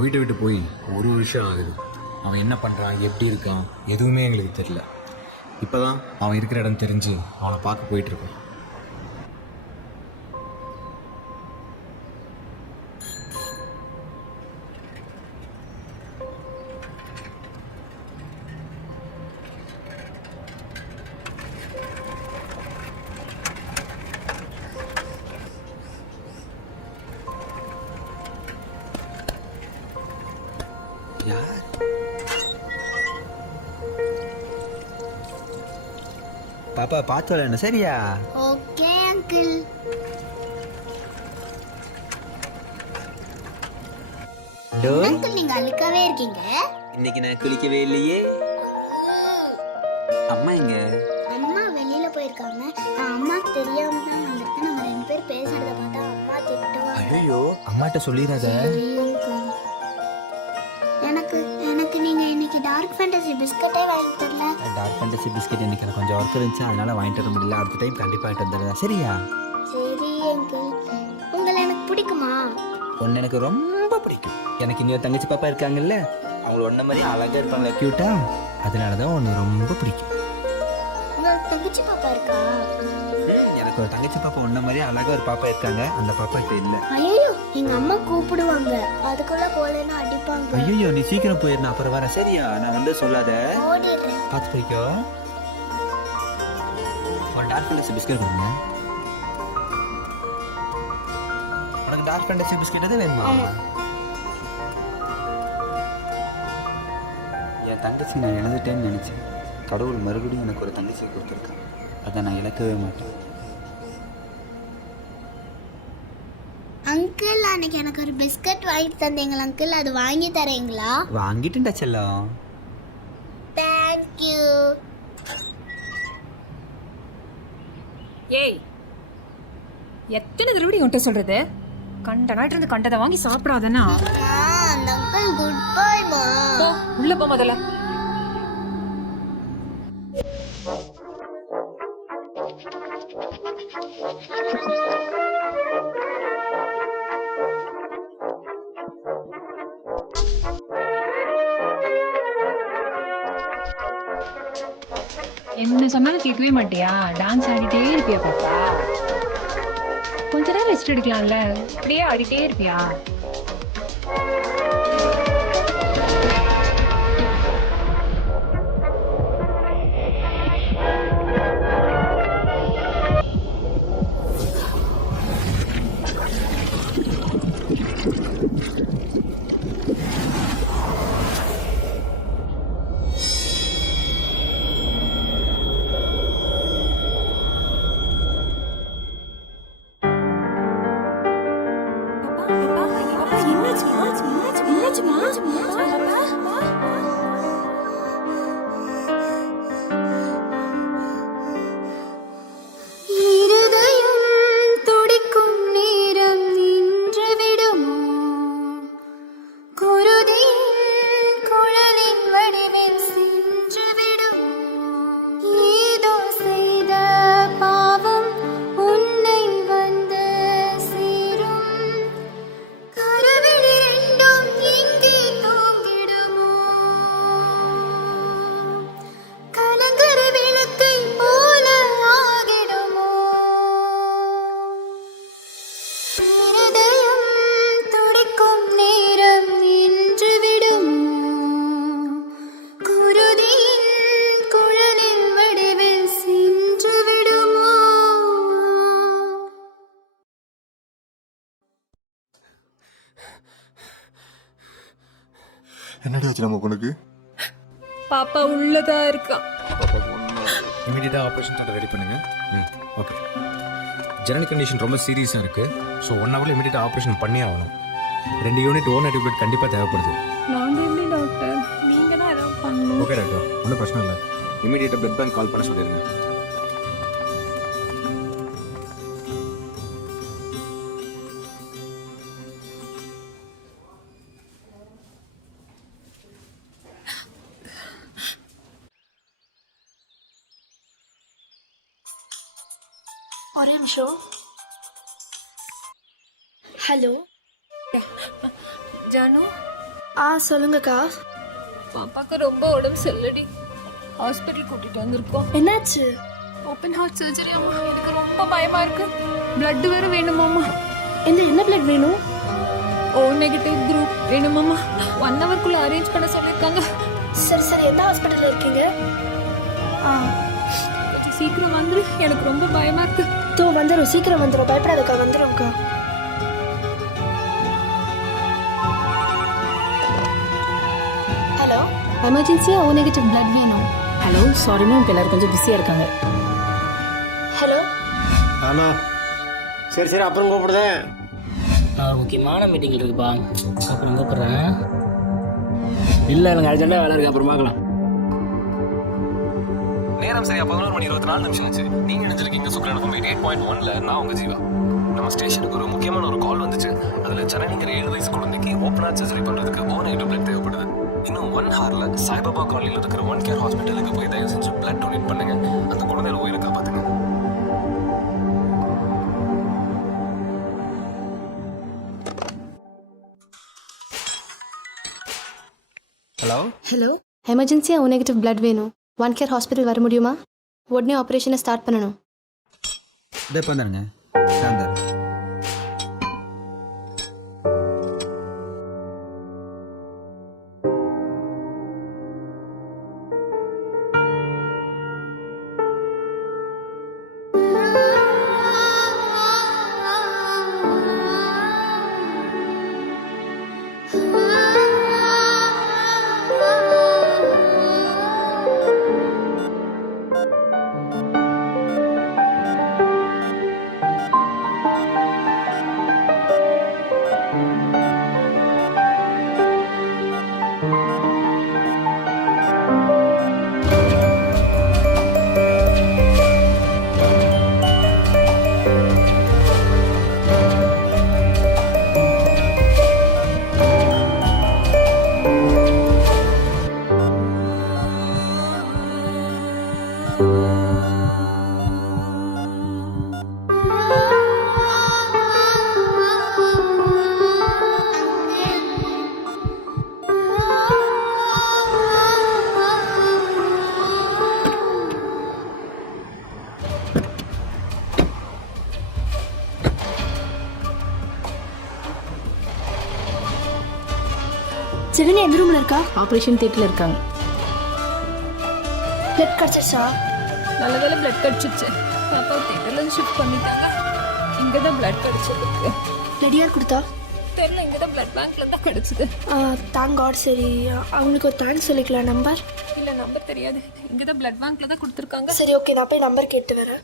அவன் வீட்டை விட்டு போய் ஒரு வருஷம் ஆகுது. அவன் என்ன பண்ணுறான் எப்படி இருக்கான்? எதுவுமே எங்களுக்கு தெரில இப்போ தான் அவன் இருக்கிற இடம் தெரிஞ்சு அவனை பார்க்க போயிட்டுருக்கோம் பாப்பா பார்த்து விளையாடணும் சரியா? Okay uncle. அங்கிள் நீங்க அழுக்காவே இருக்கீங்க. இன்னைக்கு நான் குளிக்கவே இல்லையே. அம்மா எங்க? அம்மா வெளியில போயிருக்காங்க. அம்மாக்கு தெரியாம தான் வந்திருக்கேன் நம்ம ரெண்டு பேர் பேசுறத பார்த்தா அம்மா திட்டுவாங்க ஐயோ அம்மாட்ட சொல்லிடாத. எனக்கு எனக்கு நீங்க இன்னைக்கு டார்க் ஃபேண்டசி பிஸ்கட்டே வாங்கி தரல. டார்க் ஃபேண்டசி பிஸ்கெட் இன்னைக்கு எனக்கு கொஞ்சம் ஒர்க் இருந்துச்சு அதனால வாங்கிட்டு வர முடியல. அடுத்த டைம் கண்டிப்பாக வாங்கிட்டு வந்துடுறேன். சரியா? சரி அங்கிள் உங்களை எனக்கு பிடிக்குமா? ஒன்று எனக்கு ரொம்ப பிடிக்கும். எனக்கு இன்னொரு தங்கச்சி பாப்பா இருக்காங்கல்ல அவங்க ஒன்ன மாதிரி அழகா இருப்பாங்க கியூட்டா அதனால தான் ஒன்று ரொம்ப பிடிக்கும். தங்கச்சி பாப்பா இருக்கா? ஒரு தங்கச்சி பாப்பா ஒன்ன மாதிரி அழகா ஒரு பாப்பா இருக்காங்க. அந்த பாப்பா இப்போ இல்லை. ஐயோ எங்க அம்மா கூப்பிடுவாங்க. அதுக்குள்ள போலன்னா அடிப்பாங்க. ஐயோ நீ சீக்கிரம் போயிரு அப்புறம் வரேன். சரியா? நான் வந்து சொல்லாத. பார்த்து போய்க்கோ. ஒரு டார்க் ஃபேண்டசி பிஸ்கட் கொடுங்க. உனக்கு டார்க் ஃபேண்டசி பிஸ்கட் எது வேணுமா. என் தங்கச்சி நான் இழந்துட்டேன்னு நினச்சேன். கடவுள் மறுபடியும் எனக்கு ஒரு தங்கச்சி கொடுத்துருக்கான். அதை நான் இழக்கவே மாட்டேன். எனக்கு ஒரு பிஸ்கட் வாங்கி தந்தீங்களா அங்கிள் அது வாங்கி தரீங்களா? வாங்கிட்டுண்டா செல்லம். தேங்க்யூ ஏய் எத்தனை தடவை உன்கிட்ட சொல்றது? கண்ட நாட்டு இருந்து கண்டதை வாங்கி சாப்பிடாதனா அந்த அங்கிள் குட் பாய்மா போ உள்ள போ முதல்ல. என்ன சொன்னாலும் கேட்கவே மாட்டியா? டான்ஸ் ஆடிட்டே இருப்பியா பாப்பா? கொஞ்ச நேரம் ரெஸ்ட் எடுக்கலாம்ல. இப்படியே ஆடிட்டே இருப்பியா? இருக்கான் இமீடியட்டாக ஆப்ரேஷன் தோட்ட ரெடி பண்ணுங்க. ம். ஓகே ஜெனரல் கண்டிஷன் ரொம்ப சீரியஸாக இருக்குது ஸோ ஒன் ஹவரில் இமீடியட்டாக ஆப்ரேஷன் பண்ணி ஆகணும். ரெண்டு யூனிட் ஓன் அடிபிளேட் கண்டிப்பாக தேவைப்படுது. ஓகே டாக்டர் ஒன்றும் பிரச்சனை இல்லை. இமீடியட்டாக பெட் பேங்க் கால் பண்ண சொல்லிடுங்க ஒரே நிமிஷம். ஹலோ? ஜானு? ஆ சொல்லுங்கக்கா. பாப்பாக்கு ரொம்ப உடம்பு சரியில்லடி. ஹாஸ்பிட்டல் கூட்டிட்டு வந்திருக்கோம். என்னாச்சு? ஓப்பன் ஹார்ட் சர்ஜரி அம்மா. எனக்கு ரொம்ப பயமா இருக்கு. பிளட் வேற வேணுமாம்மா என்ன என்ன பிளட் வேணும்? ஓ நெகட்டிவ் குரூப் வேணுமாம்மா ஒன் ஹவர்க்குள்ள அரேஞ்ச் பண்ண சொல்லியிருக்காங்க சரி சரி. எந்த ஹாஸ்பிட்டல்ல இருக்கீங்க? ஆ. சீக்கிரம் வந்துரு. எனக்கு ரொம்ப பயமா இருக்கு. தோ வந்துடும் சீக்கிரம் வந்துடும் பயப்படாதக்கா வந்துடும்க்கா ஹலோ? எமர்ஜென்சியாக ஓ நெகட்டிவ் பிளட் வேணும். ஹலோ சாரி மேம் எல்லாரும் கொஞ்சம் பிஸியாக இருக்காங்க. ஹலோ? ஆமா. சரி சரி அப்புறம் கூப்பிடுதேன் நான் ஒரு முக்கியமான மீட்டிங் இருக்குப்பா. அப்புறம் கூப்பிட்றேன். இல்லை எனக்கு அர்ஜென்ட்டாக வேலை இருக்கு. அப்புறம் பார்க்கலாம். நேரம் சரியா பதினோரு மணி இருபத்தி நாலு நிமிஷம் ஆச்சு. நீங்க நினைச்சிருக்கீங்க சுக்ரனுக்கும் எயிட் பாயிண்ட் ஒன்ல நான் உங்க ஜீவா. நம்ம ஸ்டேஷனுக்கு ஒரு முக்கியமான ஒரு கால் வந்துச்சு. அதுல ஜனனிங்கிற ஏழு வயசு குழந்தைக்கு ஓப்பன் ஹார்ட் சர்ஜரி பண்றதுக்கு ஓ நெகட்டிவ் பிளட் தேவைப்படுது. இன்னும் ஒன் ஹார்ல சாய்பாபா காலனியில் இருக்கிற ஒன் கேர் ஹாஸ்பிட்டலுக்கு போய் தயவு செஞ்சு பிளட் டொனேட் பண்ணுங்க. அந்த குழந்தையோட உயிரை காப்பாத்துங்க. ஹலோ ஹலோ எமர்ஜென்சியாக ஓ நெகட்டிவ் பிளட் வேணும். ஒன் கேர் ஹாஸ்பிட்டல் வர முடியுமா? உடனே ஆப்ரேஷனை ஸ்டார்ட் பண்ணணும். இதே சாந்தர் ஜெனனி எந்த ரூம்ல இருக்கா? ஆப்ரேஷன் தேட்டரில் இருக்காங்க. பிளட் கிடச்சிருச்சா? நல்ல வேலை பிளட் கிடச்சிச்சு பாப்பா தேட்டர்லேருந்து ஷிஃப்ட் பண்ணிட்டாங்க. இங்கே தான் பிளட் கிடச்சிருக்கு. பிளட் யார் கொடுத்தா? தெரியல இங்கே தான் பிளட் பேங்க்ல தான் கிடச்சிது. தேங்க் காட் சரி. அவங்களுக்கு ஒரு தேங்க்ஸ் சொல்லிக்கலாம் நம்பர் இல்லை நம்பர் தெரியாது. இங்கே தான் பிளட் பேங்க்ல தான் கொடுத்துருக்காங்க. சரி ஓகே நான் போய் நம்பர் கேட்டு வரேன்.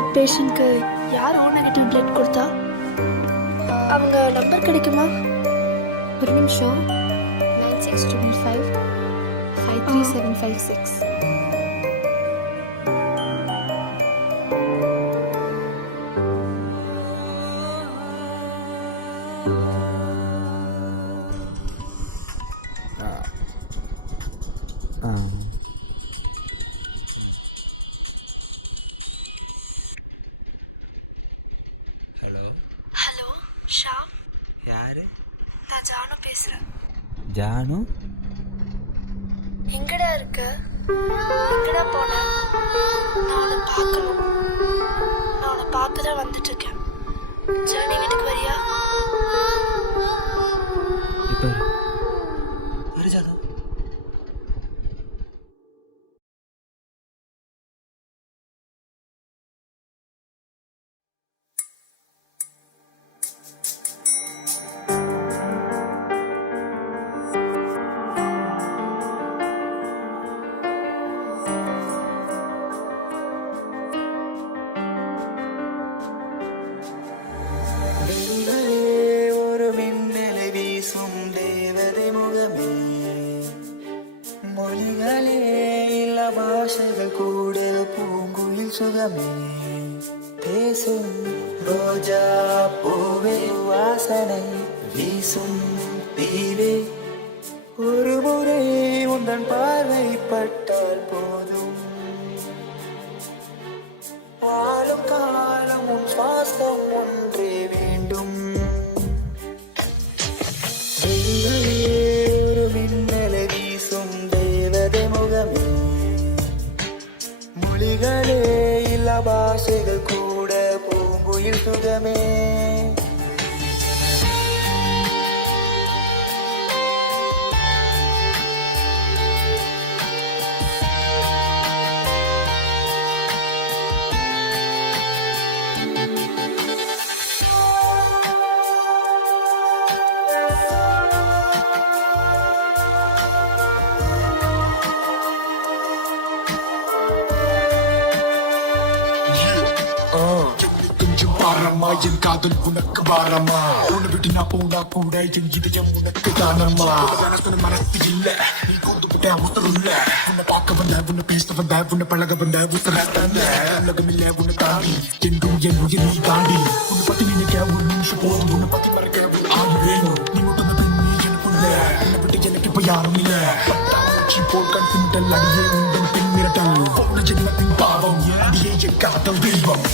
பேஷண்ட்க்கு யார் ஓ நெகட்டிவ் பிளட் கொடுத்தா? அவங்க நம்பர் கிடைக்குமா? ஒரு நிமிஷம். Nine six triple five five three seven five six யாரு? நான் ஜானு பேசுகிறேன் ஜானு? எங்கடா இருக்க? எங்கடா போன? நான் பார்க்கணும். நான் பார்க்க தான் வந்துட்டு இருக்கேன். ஜனனி வீட்டுக்கு வரியா? மொழிகளே இல்ல பாஷைகள் கூட பூங்குயில் சுகமே. பேசும் ரோஜா பூவே வாசனை வீசும் தீவே. ஒரு முறை உந்தன் பார்வைப்பட்ட பாரமா என் காதல் உனக்கு பாரமா? உன்னை விட்டு நான் போனா கூட என் இதயம் உனக்கு தானம்மா? மனசு மனசு இல்ல. நீ கூந்து விட்ட உத்தரவு இல்ல. உன்னை பார்க்க வந்த உன்னை பேச வந்த உன்னை பழக வந்த உத்தர உலகம் இல்ல உன்னை தாண்டி. என்றும் என் உயிர் நீ தாண்டி. உன்னை பத்தி நினைக்க ஒரு நிமிஷம் போதும். உன்னை பத்தி மறக்க ஆள் வேணும். நீ மட்டும் தான் பெண் நீ எனக்குள்ள உன்னை விட்டு எனக்கு இப்ப யாரும் இல்ல. போல் கண் சிமிட்டல் அடியே உங்கள் பின் மிரட்டல். போன ஜென்மத்தின் பாவம். அடியே என் காதல் தெய்வம்.